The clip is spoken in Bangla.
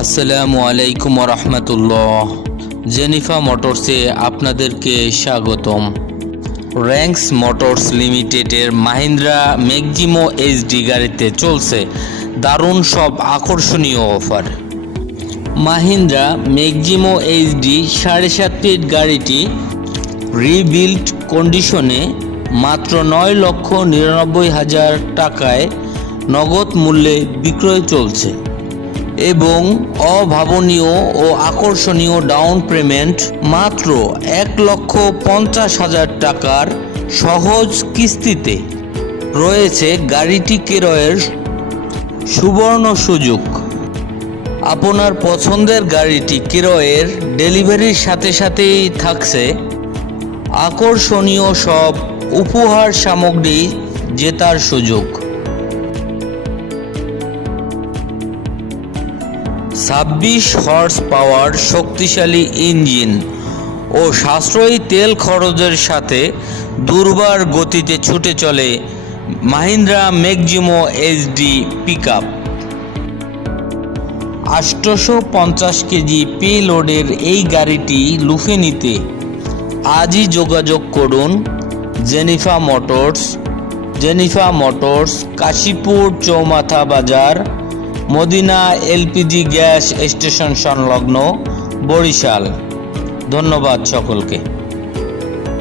আসসালামু আলাইকুম রহমতুল্লাহ। জেনিফা মোটরসে আপনাদেরকে স্বাগতম। র্যাঙ্কস মোটরস লিমিটেডের মাহিন্দ্রা ম্যাক্সিমো এইচডি গাড়িতে চলছে দারুণ সব আকর্ষণীয় offer. Mahindra Maximo HD 7.5 feet গাড়িটি রিবিল্ড কন্ডিশনে মাত্র 9,99,000 টাকায় নগদ মূল্যে বিক্রয় চলছে এবং অভাবনীয় ও আকর্ষণীয় ডাউন পেমেন্ট মাত্র 1,50,000 টাকার সহজ কিস্তিতে রয়েছে গাড়িটি ক্রয়ের সুবর্ণ সুযোগ। আপনার পছন্দের গাড়িটি ক্রয়ের ডেলিভারির সাথে সাথেই থাকছে আকর্ষণীয় সব উপহার সামগ্রী জেতার সুযোগ। 26 হর্স পাওয়ার শক্তিশালী ইঞ্জিন ও সাশ্রয়ী তেল খরচের সাথে দুর্বার গতিতে ছুটে চলে Mahindra Maximo HD pickup. 850 KG pay লোডের এই গাড়িটি লুফে নিতে আজই যোগাযোগ করুন জেনিফা মোটরস, কাশীপুর চৌমাথা বাজার, মদিনা এলপিজি গ্যাস স্টেশন সংলগ্ন, বরিশাল। ধন্যবাদ সকলকে।